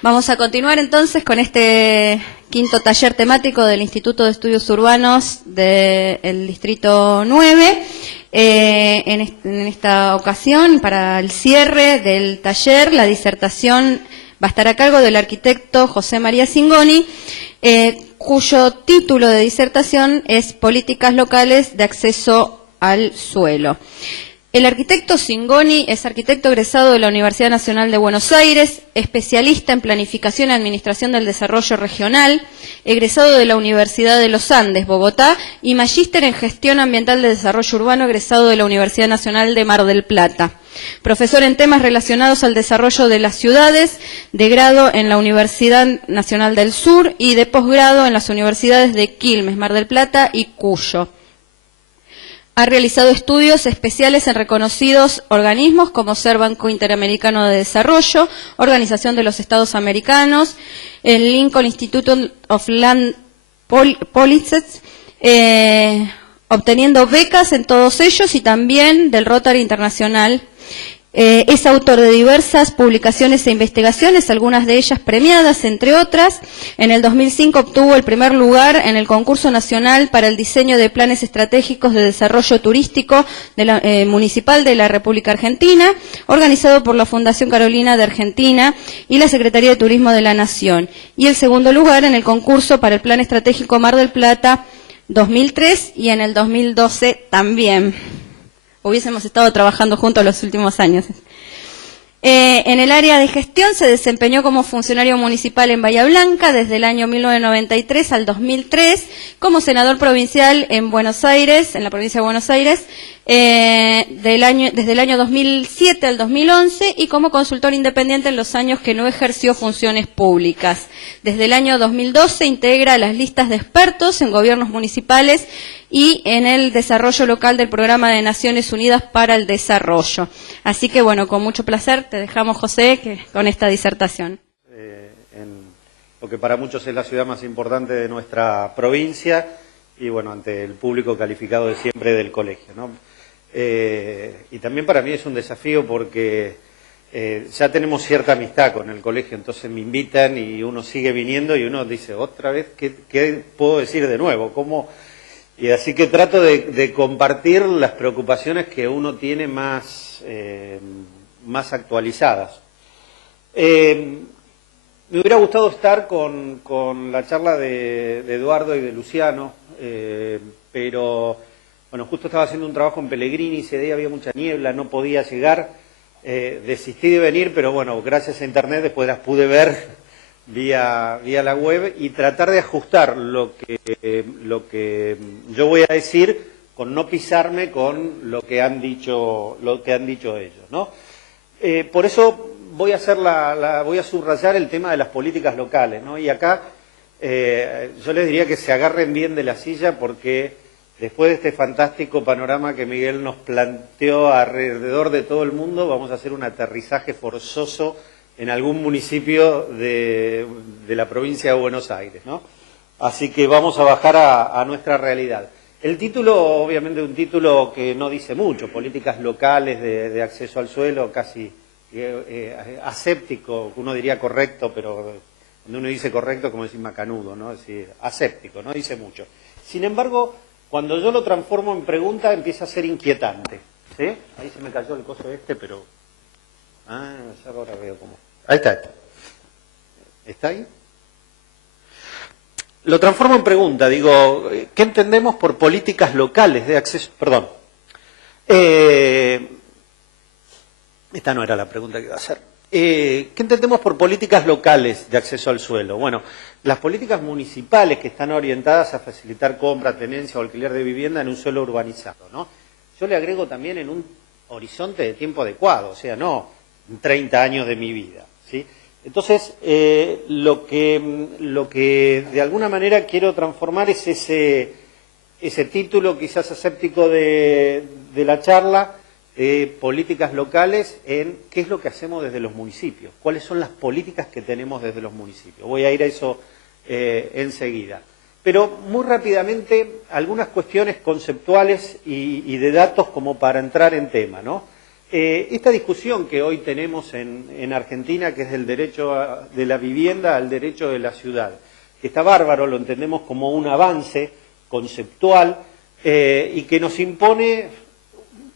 Vamos a continuar entonces con este quinto taller temático del Instituto de Estudios Urbanos del Distrito 9. En esta ocasión, para el cierre del taller, la disertación va a estar a cargo del arquitecto José María Cingoni, cuyo título de disertación es Políticas locales de acceso al suelo. El arquitecto Cingoni es arquitecto egresado de la Universidad Nacional de Buenos Aires, especialista en planificación y administración del desarrollo regional, egresado de la Universidad de los Andes, Bogotá, y magíster en gestión ambiental de desarrollo urbano, egresado de la Universidad Nacional de Mar del Plata. Profesor en temas relacionados al desarrollo de las ciudades, de grado en la Universidad Nacional del Sur y de posgrado en las universidades de Quilmes, Mar del Plata y Cuyo. Ha realizado estudios especiales en reconocidos organismos como ser Banco Interamericano de Desarrollo, Organización de los Estados Americanos, el Lincoln Institute of Land Policies, obteniendo becas en todos ellos y también del Rotary Internacional. Es autor de diversas publicaciones e investigaciones, algunas de ellas premiadas, entre otras. En el 2005 obtuvo el primer lugar en el concurso nacional para el diseño de planes estratégicos de desarrollo turístico municipal de la República Argentina, organizado por la Fundación Carolina de Argentina y la Secretaría de Turismo de la Nación. Y el segundo lugar en el concurso para el Plan Estratégico Mar del Plata 2003 y en el 2012 también. Hubiésemos estado trabajando juntos los últimos años. En el área de gestión se desempeñó como funcionario municipal en Bahía Blanca desde el año 1993 al 2003, como senador provincial en Buenos Aires, en la provincia de Buenos Aires, desde el año 2007 al 2011 y como consultor independiente en los años que no ejerció funciones públicas. Desde el año 2012 integra las listas de expertos en gobiernos municipales y en el desarrollo local del Programa de Naciones Unidas para el Desarrollo. Así que, bueno, con mucho placer te dejamos, José, con esta disertación. En lo que para muchos es la ciudad más importante de nuestra provincia y, bueno, ante el público calificado de siempre del colegio, ¿no? Y también para mí es un desafío porque ya tenemos cierta amistad con el colegio, entonces me invitan y uno sigue viniendo y uno dice, otra vez, ¿qué puedo decir de nuevo? ¿Cómo? Y así que trato de compartir las preocupaciones que uno tiene más actualizadas. Me hubiera gustado estar con la charla de Eduardo y de Luciano, pero bueno, justo estaba haciendo un trabajo en Pellegrini, ese día había mucha niebla, no podía llegar, desistí de venir, pero bueno, gracias a internet después las pude ver vía la web y tratar de ajustar lo que yo voy a decir con no pisarme con lo que han dicho ellos, ¿no? Por eso voy a subrayar el tema de las políticas locales, ¿no? Y acá yo les diría que se agarren bien de la silla porque después de este fantástico panorama que Miguel nos planteó alrededor de todo el mundo, vamos a hacer un aterrizaje forzoso en algún municipio de la provincia de Buenos Aires, ¿no? Así que vamos a bajar a nuestra realidad. El título, obviamente, un título que no dice mucho, políticas locales de acceso al suelo, casi aséptico, uno diría correcto, pero cuando uno dice correcto, como decir macanudo, ¿no? Es decir, aséptico, no dice mucho. Sin embargo, cuando yo lo transformo en pregunta, empieza a ser inquietante, ¿sí? Ahí se me cayó el coso pero... Ah, ya ahora veo cómo... Ahí está. ¿Está ahí? Lo transformo en pregunta, digo, ¿qué entendemos por políticas locales de acceso? Perdón. Esta no era la pregunta que iba a hacer. ¿Qué entendemos por políticas locales de acceso al suelo? Bueno, las políticas municipales que están orientadas a facilitar compra, tenencia o alquiler de vivienda en un suelo urbanizado, ¿no? Yo le agrego también en un horizonte de tiempo adecuado, o sea, no 30 años de mi vida, ¿sí? Entonces, lo que de alguna manera quiero transformar es ese título quizás aséptico de la charla, políticas locales, en qué es lo que hacemos desde los municipios, cuáles son las políticas que tenemos desde los municipios. Voy a ir a eso enseguida. Pero muy rápidamente, algunas cuestiones conceptuales y de datos como para entrar en tema, ¿no? Esta discusión que hoy tenemos en Argentina, que es del derecho de la vivienda al derecho de la ciudad, que está bárbaro, lo entendemos como un avance conceptual y que nos impone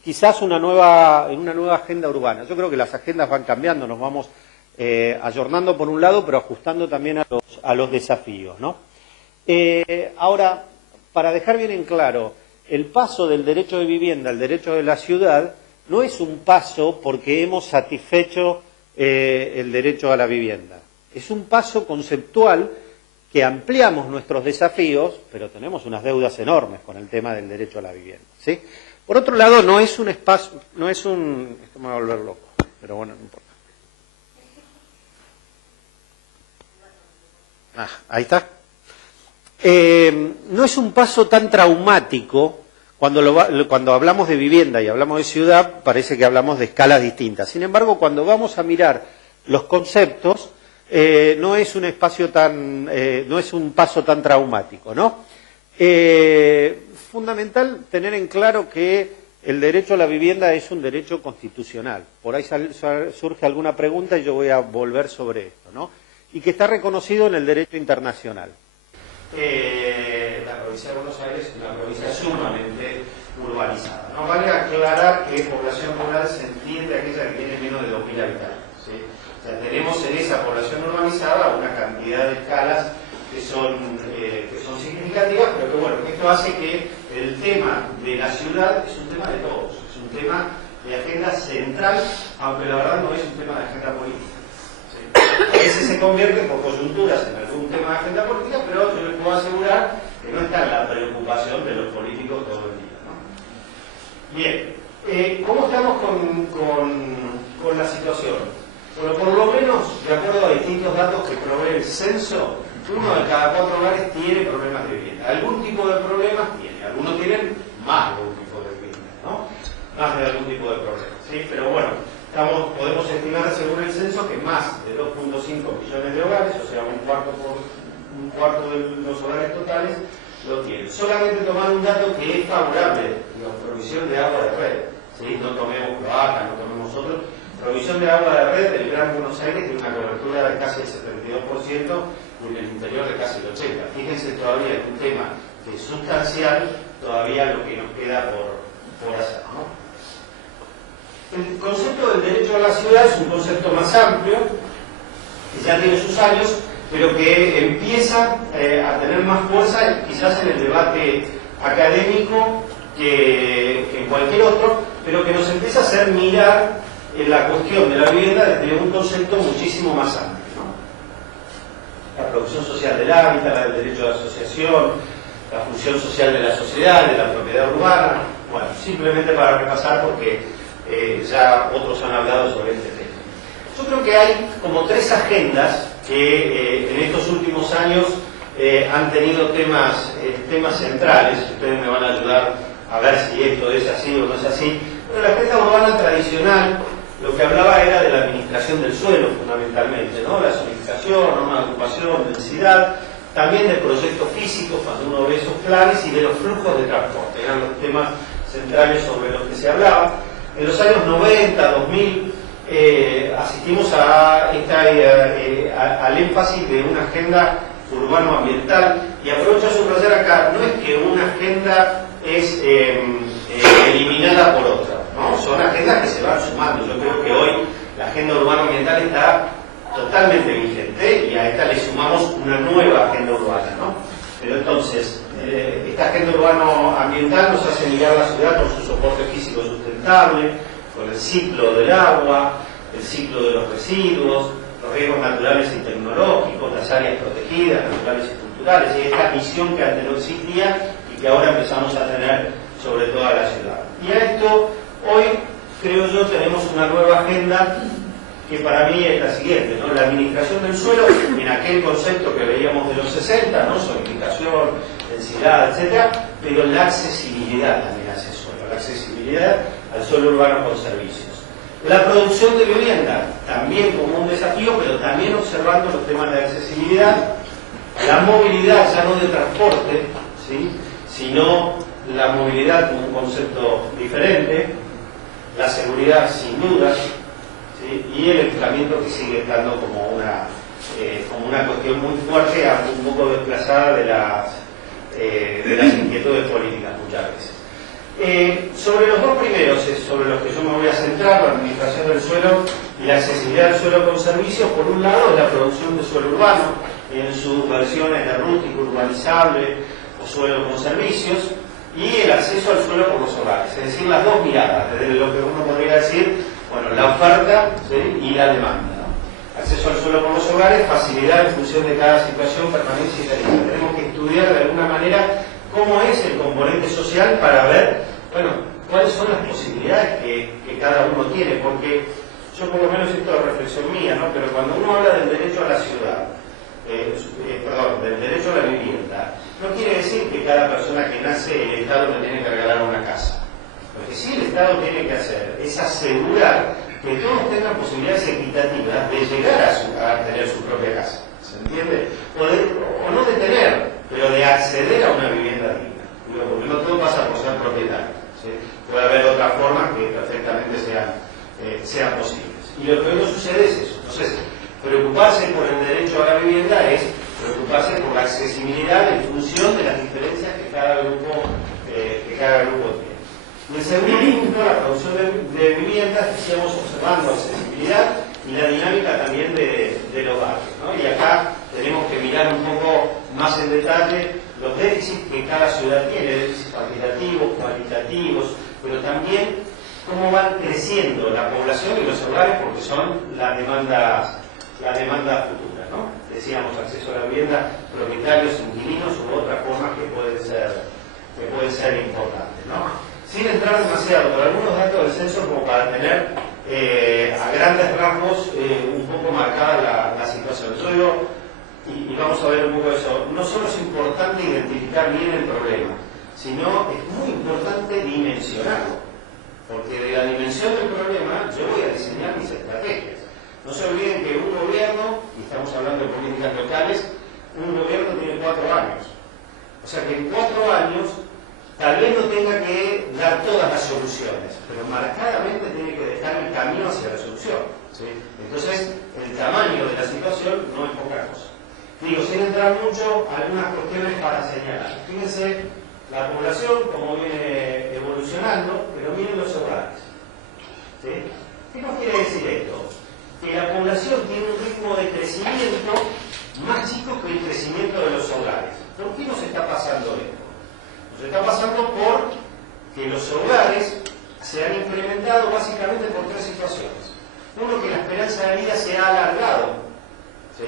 quizás una nueva agenda urbana. Yo creo que las agendas van cambiando, nos vamos ayornando por un lado, pero ajustando también a los desafíos, ¿no? Ahora, para dejar bien en claro, el paso del derecho de vivienda al derecho de la ciudad no es un paso porque hemos satisfecho el derecho a la vivienda. Es un paso conceptual que ampliamos nuestros desafíos, pero tenemos unas deudas enormes con el tema del derecho a la vivienda, ¿sí? Por otro lado, no es un espacio, no es un... Esto me va a volver loco, pero bueno, no importa. Ahí está. No es un paso tan traumático. Cuando hablamos de vivienda y hablamos de ciudad, parece que hablamos de escalas distintas. Sin embargo, cuando vamos a mirar los conceptos, no es un espacio tan, no es un paso tan traumático, ¿no? Fundamental tener en claro que el derecho a la vivienda es un derecho constitucional. Por ahí surge alguna pregunta y yo voy a volver sobre esto, ¿no? Y que está reconocido en el derecho internacional. La provincia de Buenos Aires es una provincia sumamente urbanizada. No vale aclarar que población rural se entiende aquella que tiene menos de 2.000 habitantes, ¿sí? O sea, tenemos en esa población urbanizada una cantidad de escalas que son significativas, pero que bueno, esto hace que el tema de la ciudad es un tema de todos, es un tema de agenda central, aunque la verdad no es un tema de agenda política. A veces se convierte por coyunturas en algún tema de agenda política, pero yo les puedo asegurar que no está en la preocupación de los políticos todo el día, ¿no? Bien, ¿cómo estamos con la situación? Bueno, por lo menos, de acuerdo a distintos datos que provee el censo, 1 de cada 4 hogares tiene problemas de vivienda. Algún tipo de problemas tiene, algunos tienen más de algún tipo de vivienda, ¿no? Más de algún tipo de problemas, ¿sí? Pero bueno, podemos estimar según el censo que más de 2.5 millones de hogares, o sea, un cuarto de los hogares totales, lo tienen. Solamente tomar un dato que es favorable, la provisión de agua de red, ¿sí? No tomemos cloaca, no tomemos otros. Provisión de agua de red del Gran Buenos Aires tiene una cobertura de casi el 72% y en el interior de casi el 80%. Fíjense todavía en un tema que es sustancial, todavía lo que nos queda por hacer, ¿no? El concepto del derecho a la ciudad es un concepto más amplio, que ya tiene sus años, pero que empieza a tener más fuerza quizás en el debate académico que en cualquier otro, pero que nos empieza a hacer mirar en la cuestión de la vivienda desde un concepto muchísimo más amplio, ¿no? La producción social del hábitat, el derecho de asociación, la función social de la sociedad, de la propiedad urbana. Bueno, simplemente para repasar porque ya otros han hablado sobre este tema. Yo creo que hay como 3 agendas que en estos últimos años han tenido temas centrales. Ustedes me van a ayudar a ver si esto es así o no es así. Pero la agenda urbana tradicional lo que hablaba era de la administración del suelo fundamentalmente, ¿no? La zonificación, norma de ocupación, densidad, también de proyectos físicos cuando uno ve esos planes y de los flujos de transporte. Eran los temas centrales sobre los que se hablaba. En los años 90, 2000, asistimos al énfasis de una agenda urbano-ambiental, y aprovecho a subrayar acá, no es que una agenda es eliminada por otra, ¿no? Son agendas que se van sumando. Yo creo que hoy la agenda urbano-ambiental está totalmente vigente y a esta le sumamos una nueva agenda urbana, ¿no? Pero entonces, esta agenda urbano-ambiental nos hace mirar la ciudad con su soporte físico sustentable, con el ciclo del agua, el ciclo de los residuos, los riesgos naturales y tecnológicos, las áreas protegidas, naturales y culturales, y esta visión que antes no existía y que ahora empezamos a tener sobre toda la ciudad. Y a esto, hoy, creo yo, tenemos una nueva agenda que para mí es la siguiente, ¿no? La administración del suelo, en aquel concepto que veíamos de los 60, ¿no? Zonificación, densidad, etcétera, pero la accesibilidad también a ese suelo, la accesibilidad al suelo urbano con servicios. La producción de vivienda, también como un desafío, pero también observando los temas de accesibilidad. La movilidad, ya no de transporte, ¿sí? Sino la movilidad como un concepto diferente. la seguridad sin duda, ¿sí? Y el enfrentamiento que sigue estando como una cuestión muy fuerte, aunque un poco desplazada de las inquietudes políticas muchas veces. Sobre los dos primeros, sobre los que yo me voy a centrar, la administración del suelo y la accesibilidad del suelo con servicios, por un lado es la producción de suelo urbano, en sus versiones de rústico, urbanizable o suelo con servicios, y el acceso al suelo por los hogares, es decir, las dos miradas, desde lo que uno podría decir, bueno, la oferta, ¿sí? Y la demanda, ¿no? Acceso al suelo por los hogares, facilidad en función de cada situación, permanencia y tarifa. Tenemos que estudiar de alguna manera cómo es el componente social para ver, bueno, cuáles son las posibilidades que cada uno tiene, porque yo por lo menos esto es reflexión mía, ¿no? Pero cuando uno habla del derecho a la ciudad, del derecho a la vivienda, no quiere decir que cada persona que nace el Estado le tiene que regalar una casa. Lo que sí el Estado tiene que hacer es asegurar que todos tengan posibilidades equitativas de llegar a tener su propia casa. ¿Se entiende? O no de tener, pero de acceder a una vivienda digna. Porque no todo pasa por ser propietario, ¿sí? Puede haber otras formas que perfectamente sean posibles. Y lo que no sucede es eso. Entonces, preocuparse por el derecho a la vivienda es preocuparse por la accesibilidad en función de las diferencias que cada grupo tiene. Y el segundo punto, la producción de viviendas, decíamos, observando accesibilidad y la dinámica también de los barrios, ¿no? Y acá tenemos que mirar un poco más en detalle los déficits que cada ciudad tiene, déficits cuantitativos, cualitativos, pero también cómo van creciendo la población y los hogares, porque son la demanda futura, ¿no? Decíamos, acceso a la vivienda, propietarios, inquilinos u otras formas que pueden ser importantes, ¿no? Sin entrar demasiado por algunos datos del censo como para tener a grandes rasgos un poco marcada la situación. Yo digo, y vamos a ver un poco eso, no solo es importante identificar bien el problema, sino es muy importante dimensionarlo, porque de la dimensión del problema yo voy a diseñar mis estrategias. No se olviden que un gobierno, y estamos hablando de políticas locales, un gobierno tiene 4 años. O sea que en 4 años tal vez no tenga que dar todas las soluciones, pero marcadamente tiene que dejar el camino hacia la solución, ¿sí? Entonces, el tamaño de la situación no es poca cosa. Digo, sin entrar mucho, algunas cuestiones para señalar. Fíjense la población, cómo viene evolucionando, pero miren los hogares, ¿sí? ¿Qué nos quiere decir esto? Que la población tiene un ritmo de crecimiento más chico que el crecimiento de los hogares. ¿Por qué nos está pasando esto? Nos está pasando por que los hogares se han incrementado básicamente por 3 situaciones. Uno, que la esperanza de vida se ha alargado, ¿sí?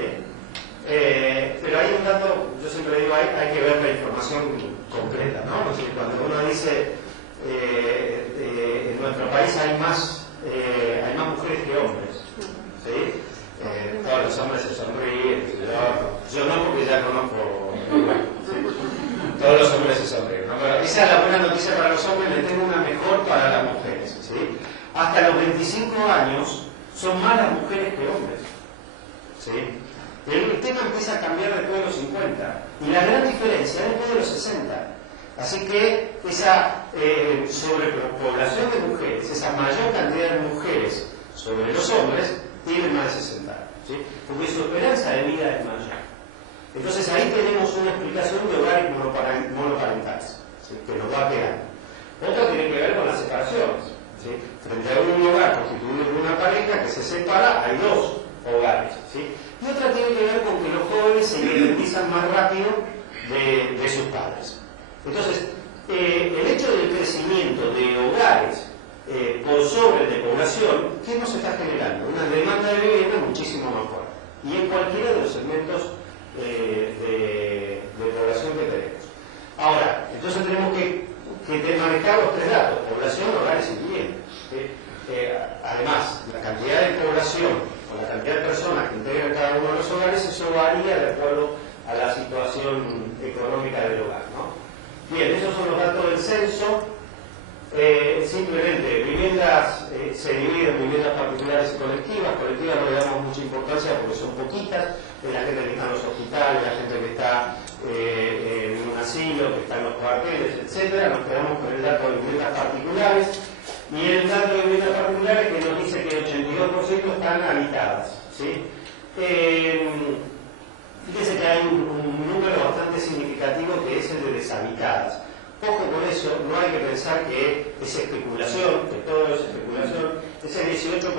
Pero hay un dato, yo siempre digo, hay que ver la información concreta, ¿no? Es decir, cuando uno dice en nuestro país hay más mujeres que hombres, ¿sí? Todos los hombres se sonríen, yo no, porque ya conozco, ¿sí? Todos los hombres se sonríen, ¿no? Pero esa es la buena noticia para los hombres, le tengo una mejor para las mujeres, ¿sí? Hasta los 25 años son más las mujeres que hombres, ¿sí? El tema empieza a cambiar después de los 50 y la gran diferencia es después de los 60. Así que esa sobrepoblación de mujeres, esa mayor cantidad de mujeres sobre los hombres, tienen más de 60 años, ¿sí? Porque su esperanza de vida es mayor. Entonces ahí tenemos una explicación de hogares monoparentales, ¿sí? Que nos va quedando. Otra tiene que ver con las separaciones, ¿sí? Frente a un hogar constituido por una pareja que se separa, hay 2 hogares, ¿sí? Y otra tiene que ver con que los jóvenes se independizan más rápido de sus padres. Entonces, el hecho del crecimiento de hogares por sobre de población, ¿qué nos está generando? Una demanda de vivienda muchísimo más fuerte. Y en cualquiera de los segmentos de población que tenemos. Ahora, entonces tenemos que manejar los 3 datos: población, hogares y vivienda, ¿sí? Además, la cantidad de población o la cantidad de personas que integran cada uno de los hogares, eso varía de acuerdo a la situación económica del hogar, ¿no? Bien, esos son los datos del censo. Simplemente, viviendas se dividen en viviendas particulares y colectivas. Colectivas no le damos mucha importancia porque son poquitas. La gente que está en los hospitales, la gente que está en un asilo, que está en los cuarteles, etc. Nos quedamos con el dato de viviendas particulares. Y el dato de viviendas particulares que nos dice que el 82% están habitadas, ¿sí? Fíjense que hay un número bastante significativo que es el de deshabitadas. Ojo con eso, no hay que pensar que es especulación, que todo es especulación. Ese 18%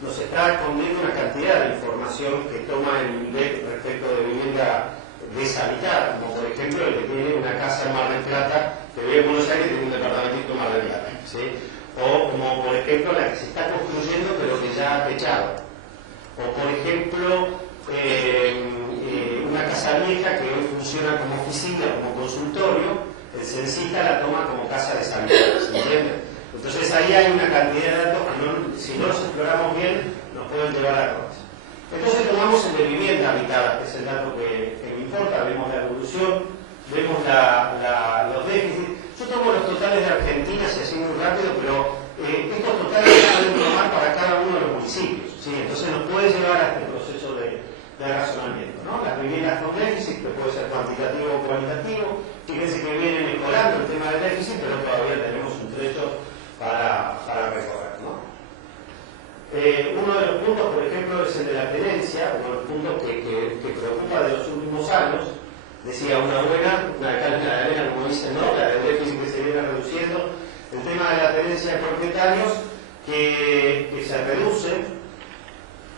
nos está escondiendo una cantidad de información que toma el nivel respecto de vivienda deshabitada, como por ejemplo el que tiene una casa en Mar del Plata, que vive en Buenos Aires y tiene un departamentito en Mar del Plata, ¿sí? O como por ejemplo la que se está construyendo pero que ya ha techado. O por ejemplo una casa vieja que hoy funciona como oficina, como consultorio, el censista la toma como casa deshabitada, ¿se entiende? Entonces ahí hay una cantidad de datos que si no los exploramos bien nos pueden llevar a cosas. Entonces tomamos el de vivienda habitada, que es el dato que me importa, vemos la evolución, vemos los déficits. Yo tomo los totales de Argentina, si así muy rápido, pero estos totales se pueden tomar para cada uno de los municipios, ¿sí? Entonces nos puede llevar a este proceso de razonamiento, ¿no? Las viviendas con déficit, que puede ser cuantitativo o cualitativo, fíjense que viene mejorando el tema del déficit, pero todavía tenemos un trecho para recorrer, ¿no? Uno de los puntos, por ejemplo, es el de la tenencia, uno de los puntos que preocupa de los últimos años. Decía una calma de arena, como dicen, ¿no? La del déficit que se viene reduciendo, el tema de la tenencia de propietarios que se reduce.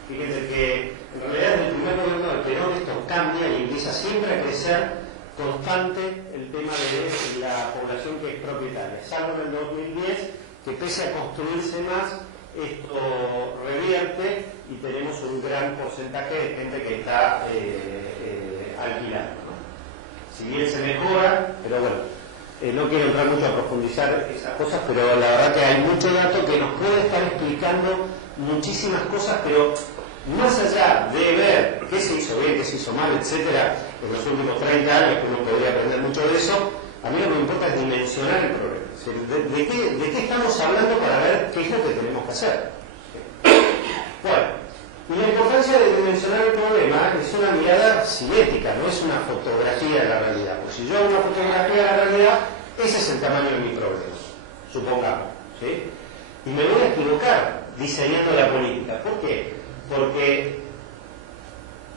Fíjense que en realidad desde el primer gobierno del Perón esto cambia y empieza siempre a crecer constante el tema de la población que es propietaria, salvo en el 2010, que pese a construirse más, esto revierte y tenemos un gran porcentaje de gente que está alquilando, ¿no? Si bien se mejora, pero bueno, no quiero entrar mucho a profundizar esas cosas, pero la verdad que hay mucho dato que nos puede estar explicando muchísimas cosas, pero más allá de ver qué se hizo bien, qué se hizo mal, etcétera, en los últimos 30 años, que uno podría aprender mucho de eso, a mí lo que me importa es dimensionar el problema. Es decir, ¿de qué estamos hablando para ver qué es lo que tenemos que hacer? Bueno, y la importancia de dimensionar el problema es una mirada cinética, no es una fotografía de la realidad. Porque si yo hago una fotografía de la realidad, ese es el tamaño de mi problema, supongamos, ¿sí? Y me voy a equivocar diseñando la política. ¿Por qué? Porque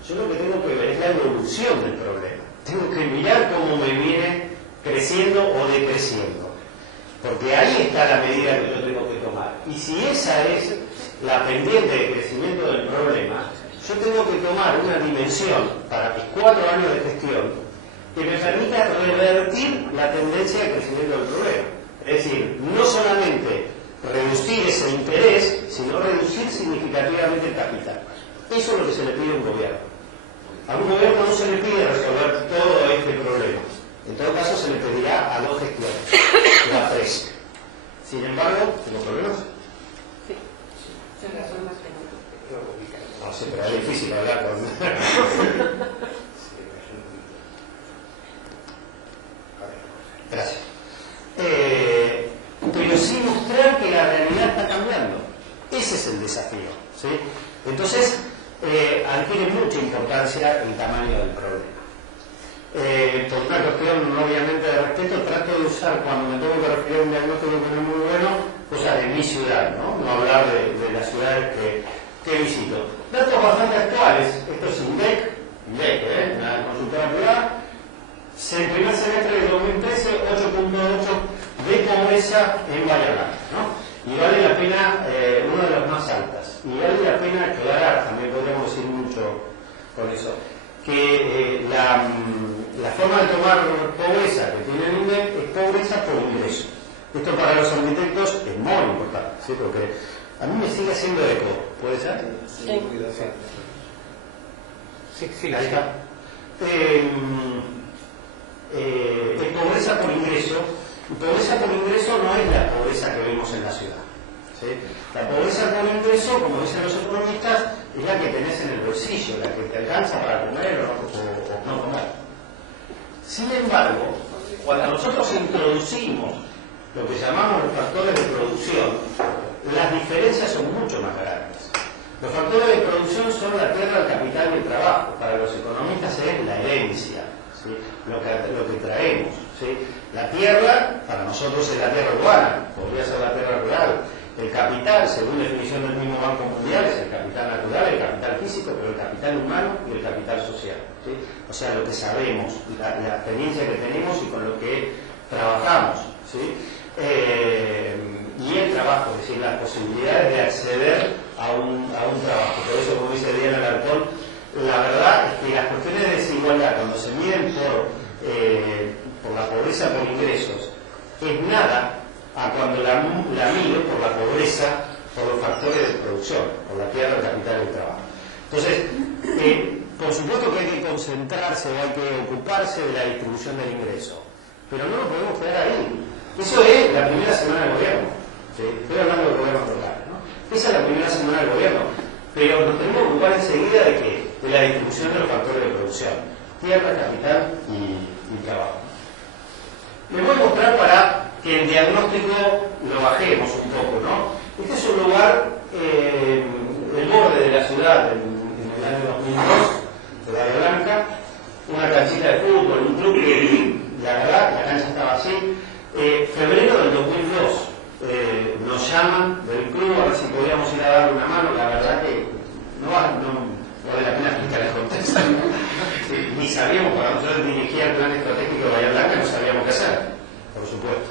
yo lo que tengo que ver es la evolución del problema. Tengo que mirar cómo me viene creciendo o decreciendo. Porque ahí está la medida que yo tengo que tomar. Y si esa es la pendiente de crecimiento del problema, yo tengo que tomar una dimensión para mis 4 años de gestión que me permita revertir la tendencia de crecimiento del problema. Es decir, no solamente reducir ese interés, sino reducir significativamente el capital. Eso es lo que se le pide a un gobierno. A un gobierno no se le pide resolver todo este problema. En todo caso se le pedirá a 2 gestiones, o a 3. Sin embargo, ¿tengo problemas? Sí, son más pequeños. No sé, pero es difícil hablar con... Gracias. Pero sí mostrar que la realidad está cambiando. Ese es el desafío, ¿sí? Entonces, adquiere mucha importancia el tamaño del problema. Por una cuestión obviamente de respeto, trato de usar cuando me tengo que referir a un diagnóstico que no es muy bueno, cosas de mi ciudad, no hablar de las ciudades que visito. Datos bastante actuales, esto es INDEC, una consultora privada. En primer semestre de 2013, 8.8 de pobreza en Bahía Blanca, ¿no? Y vale la pena, una de las más altas, y vale la pena aclarar, también podríamos decir mucho con eso, que la forma de tomar pobreza que tiene el INDEC es pobreza por ingreso. Esto para los arquitectos es muy importante, ¿sí? Porque a mí me sigue haciendo eco, ¿puede ser? Sí. Sí, ahí está. Es pobreza por ingreso, y pobreza por ingreso no es la pobreza que vemos en la ciudad, ¿sí? La pobreza por ingreso, como dicen los economistas, es la que tenés en el bolsillo, la que te alcanza para comer o no comer. Sin embargo, cuando nosotros introducimos lo que llamamos los factores de producción, las diferencias son mucho más grandes. Los factores de producción son la tierra, el capital y el trabajo. Para los economistas es la herencia, ¿sí? ¿sí? Lo que traemos, ¿sí? La tierra, para nosotros es la tierra urbana, podría ser la tierra rural. El capital, según definición del mismo Banco Mundial, es el capital natural, el capital físico, pero el capital humano y el capital social, ¿sí? O sea, lo que sabemos, la experiencia que tenemos y con lo que trabajamos, ¿sí? Y el trabajo, es decir, las posibilidades de acceder a un trabajo. Por eso, como dice Diana Alarcón, la verdad es que las cuestiones de desigualdad, cuando se miden por la pobreza por ingresos, es nada a cuando la miden por la pobreza por los factores de producción, por la tierra, el capital y el trabajo. Entonces, por supuesto que hay que concentrarse, hay que ocuparse de la distribución del ingreso, pero no lo podemos quedar ahí. Eso es la primera semana del gobierno. ¿Sí? Estoy hablando del gobierno local, ¿no? Esa es la primera semana del gobierno, pero nos tenemos que ocupar enseguida de qué? De la distribución de los factores de producción, tierra, capital y trabajo. Les voy a mostrar para que el diagnóstico lo bajemos un poco, ¿no? Este es un lugar, el borde de la ciudad en el año 2002, Ciudad Blanca, una canchita de fútbol, un club que la verdad la cancha estaba así. Febrero del 2002 nos llaman del club a ver si podíamos ir a darle una mano. La verdad que no vale la pena explicar el contexto. Sí, ni sabíamos, para nosotros dirigir el plan estratégico de Bahía Blanca, no sabíamos qué hacer, por supuesto.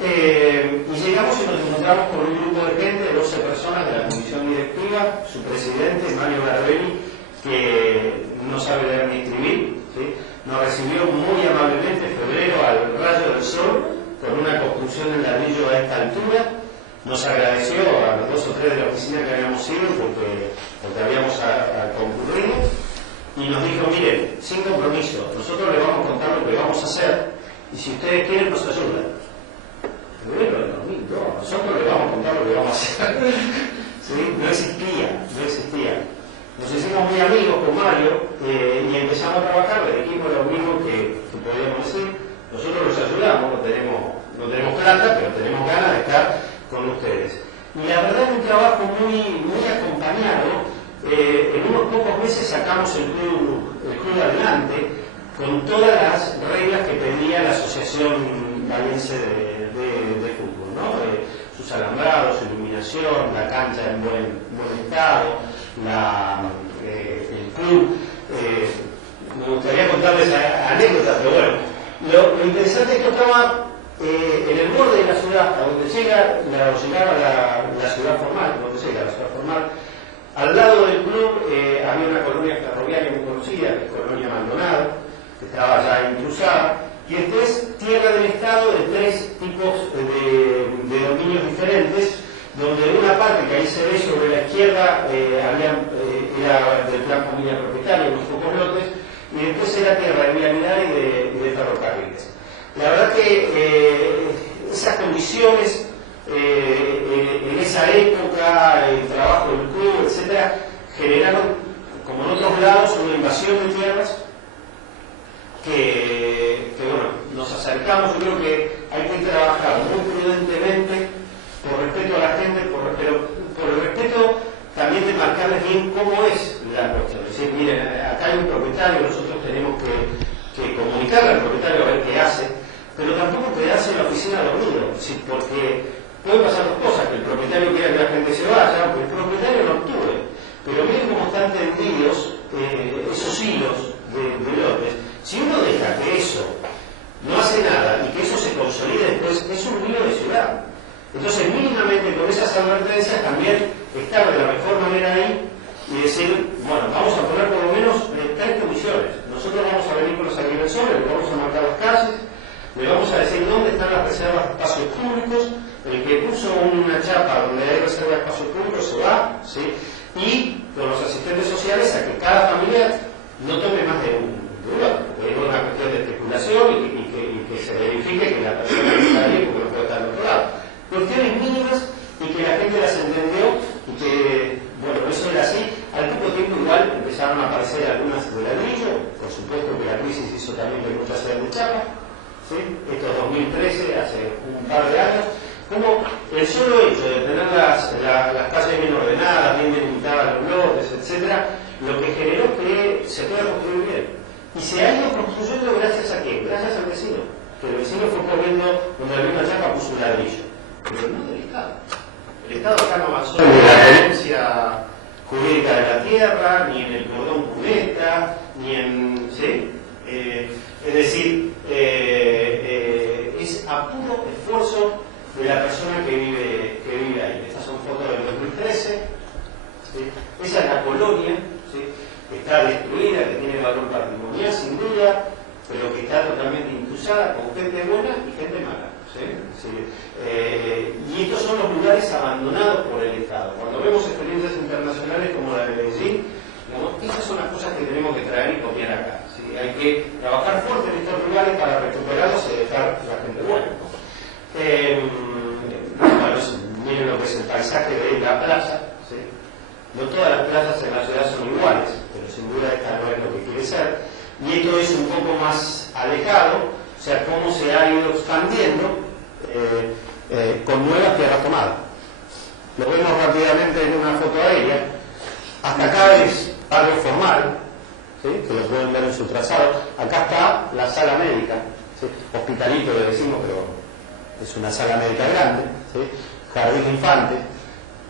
Y llegamos y nos encontramos con un grupo de gente, de 12 personas de la comisión directiva, su presidente, Mario Garbelli, que no sabe leer ni escribir, ¿sí? Nos recibió muy amablemente en febrero al rayo del sol, con una construcción en ladrillo a esta altura. Nos agradeció a los 2 o 3 de la oficina que habíamos ido porque habíamos concurrido, y nos dijo, miren, sin compromiso, nosotros les vamos a contar lo que vamos a hacer, y si ustedes quieren nos ayudan. Febrero del 2002, nosotros les vamos a contar lo que vamos a hacer. ¿Sí? No existía. Nos hicimos muy amigos con Mario y empezamos a trabajar, le dijimos lo mismo que podíamos decir. Nosotros los ayudamos, no tenemos plata, pero tenemos ganas de estar con ustedes. Y la verdad es un trabajo muy acompañado. En unos pocos meses sacamos el club adelante con todas las reglas que pedía la Asociación Bahiense de Fútbol, ¿no? Sus alambrados, su iluminación, la cancha en buen estado, el club. Me gustaría contarles anécdotas, pero bueno, lo interesante es que estaba en el borde de la ciudad, a donde llegaba la ciudad formal, al lado del club había una colonia ferroviaria muy conocida, que es Colonia Maldonado, que estaba ya intrusada, y después tierra del Estado de 3 tipos de dominios diferentes, donde una parte que ahí se ve sobre la izquierda era del plan familia propietaria, unos pocos lotes, y después era tierra de vialidad y de ferrocarriles. La verdad que esas condiciones, en esa época, el trabajo del club, etc., generaron, como en otros lados, una invasión de tierras que bueno, nos acercamos. Yo creo que hay que trabajar muy prudentemente, por respeto a la gente, pero por el respeto también de marcarles bien cómo es la cuestión. Es decir, miren, acá hay un propietario, nosotros tenemos que comunicarle al propietario a ver qué hace, pero tampoco quedarse en la oficina dormido, ¿sí? Porque pueden pasar 2 cosas: que el propietario quiera que la gente se vaya, porque el propietario no actúe. Pero miren cómo están tendidos esos hilos de lotes. Si uno deja que eso no hace nada y que eso se consolide después, es un hilo de ciudad. Entonces, mínimamente con esas advertencias también estar de la mejor manera ahí y decir, bueno, vamos a poner por lo menos 3 condiciones. Nosotros vamos a venir con los agrimensores, le vamos a marcar las calles, le vamos a decir dónde están las reservas de espacios públicos. El que puso una chapa donde hay reserva de espacios públicos se va, ¿sí? Y con los asistentes sociales a que cada familia no tome más de un lugar, porque es una cuestión de especulación y que se verifique que la persona no está ahí porque no puede estar al otro lado. Cuestiones mínimas y que la gente las entendió y que, bueno, eso era así. Al poco tiempo igual empezaron a aparecer algunas de ladrillo, por supuesto que la crisis hizo también que muchas sean de chapa, ¿sí? Esto es 2013, hace un par de años. Como el solo hecho de tener las calles bien ordenadas, bien delimitadas los lotes, etc., lo que generó que se pueda construir bien. Y se ha ido construyendo gracias a qué? Gracias al vecino. Que el vecino fue poniendo donde había una chapa, puso un ladrillo. Pero no del Estado. El Estado acá no avanzó en la tenencia jurídica de la tierra, ni en el cordón cuneta, ni en... ¿sí? Es decir, es a puro esfuerzo de la persona que vive ahí. Estas son fotos del 2013. ¿Sí? Esa es la colonia, ¿sí? Que está destruida, que tiene valor patrimonial sin duda, pero que está totalmente intusada con gente buena y gente mala. ¿Sí? ¿Sí? Y estos son los lugares abandonados por el Estado. Cuando vemos experiencias internacionales como la de Beijing, digamos, esas son las cosas que tenemos que traer y copiar acá. ¿Sí? Hay que trabajar fuerte en estos lugares para recuperarlos y dejar la gente buena, ¿no? Bueno, miren lo que es el paisaje de la plaza. ¿Sí? No todas las plazas en la ciudad son iguales, pero sin duda esta no es lo que quiere ser. Y esto es un poco más alejado, o sea, cómo se ha ido expandiendo con nuevas tierras tomadas. Lo vemos rápidamente en una foto aérea. Hasta acá es barrio formal, ¿sí? Que lo pueden ver en su trazado. Acá está la sala médica, ¿sí? Hospitalito le decimos, pero es una sala médica grande, ¿sí? Jardín infante.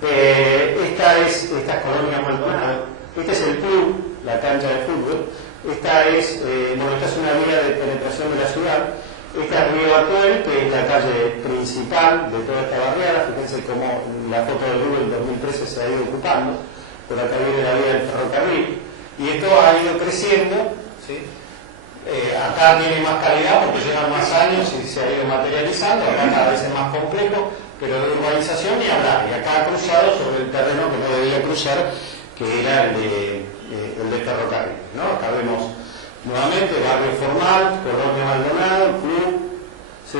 Esta es Colonia Maldonado. Este es el club, la cancha de fútbol. Esta es una vía de penetración de la ciudad. Esta es Río Atuel, que es la calle principal de toda esta barriada. Fíjense cómo la foto del Google en 2013 se ha ido ocupando. Por acá viene la vía del ferrocarril. Y esto ha ido creciendo, ¿sí? Acá tiene más calidad porque llevan más años y se ha ido materializando. Acá cada vez es más complejo, pero de urbanización ni hablar. Y acá ha cruzado sobre el terreno que no debía cruzar, que era el de ferrocarril, ¿no? Acá vemos nuevamente barrio formal, Colonia Maldonado, club, ¿sí?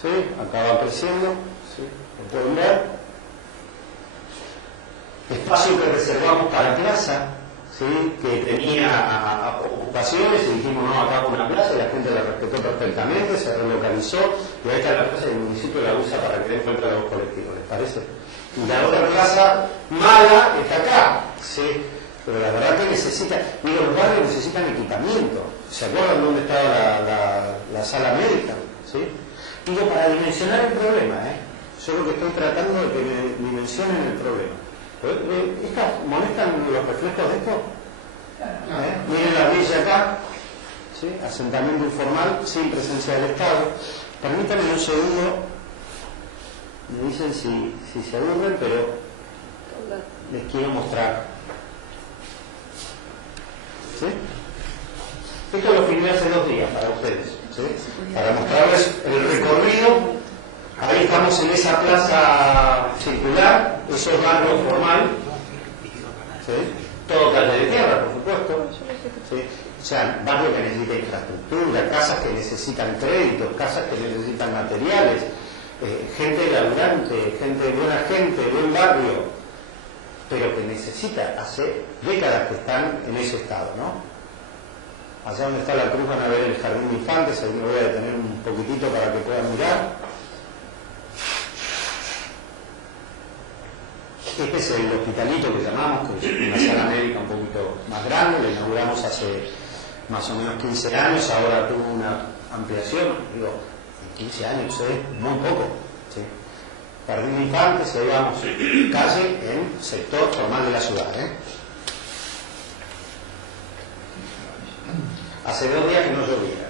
¿Sí? Acá va creciendo, ¿sí? Lo pueden ver. Espacio que reservamos para plaza, ¿sí? Que tenía ocupaciones y dijimos, no, acá con una plaza, y la gente la respetó perfectamente, se relocalizó, y ahí está la plaza y el municipio la usa para que den cuenta de los colectivos, ¿les parece? Y la otra plaza mala está acá, ¿sí? Pero la verdad que necesita, los barrios necesitan equipamiento. ¿Se acuerdan dónde estaba la sala médica? ¿Sí? Digo, para dimensionar el problema, yo lo que estoy tratando de que me dimensionen el problema. ¿Molestan los reflejos de esto? Miren la villa acá, ¿sí? Asentamiento informal, sin presencia del Estado. Permítanme un segundo, me dicen si se aburren, pero les quiero mostrar. ¿Sí? Esto lo filmé hace 2 días para ustedes, ¿sí? Para mostrarles el recorrido. Ahí estamos en esa plaza circular, eso es barrio formal, ¿sí? Todo calle de tierra, por supuesto, ¿sí? O sea, barrio que necesita infraestructura, casas que necesitan créditos, casas que necesitan materiales, gente laburante, buena gente, buen barrio, pero que necesita, hace décadas que están en ese estado, ¿no? Allá donde está la cruz van a ver el jardín de infantes, ahí me voy a detener un poquitito para que puedan mirar. Este es el hospitalito que llamamos, que es una sala médica un poquito más grande, lo inauguramos hace más o menos 15 años, ahora tuvo una ampliación, digo, en 15 años es muy poco, ¿sí? Jardín de infantes, ahí vamos, calle en sector formal de la ciudad, Hace 2 días que no llovía.